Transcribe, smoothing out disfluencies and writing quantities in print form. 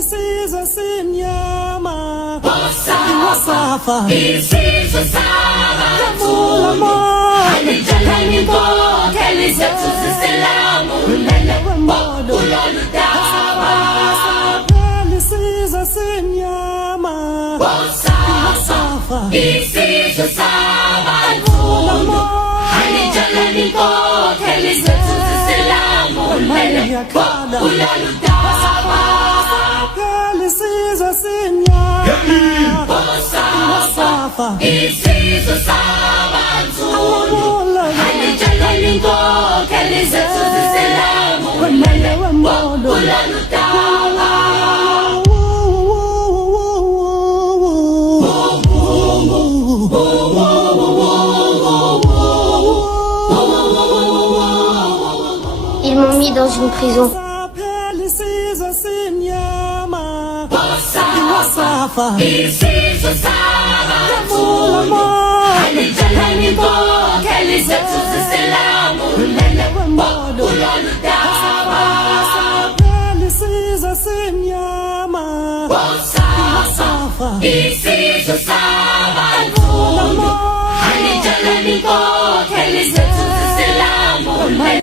Lisizwe simnyama Wasafa isizwe sabantu Alijalani inkokheli zethu zisilamu Umele uloludaba Lisizwe simnyama Wasafa isizwe sabantu Alijalani inkokheli zethu zisilamu Umele uloludaba Lisizwe simnyama Wasafa isizwe sabantu Alijalani inkokheli zethu zisilamu Umele uloludaba Ils m'ont mis dans une prison. Wasafa isizwe sabantu Alijalani inkokheli zethu zisilamu Umele uloludaba Lisizwe simnyama Wasafa isizwe sabantu Alijalani inkokheli zethu zisilamu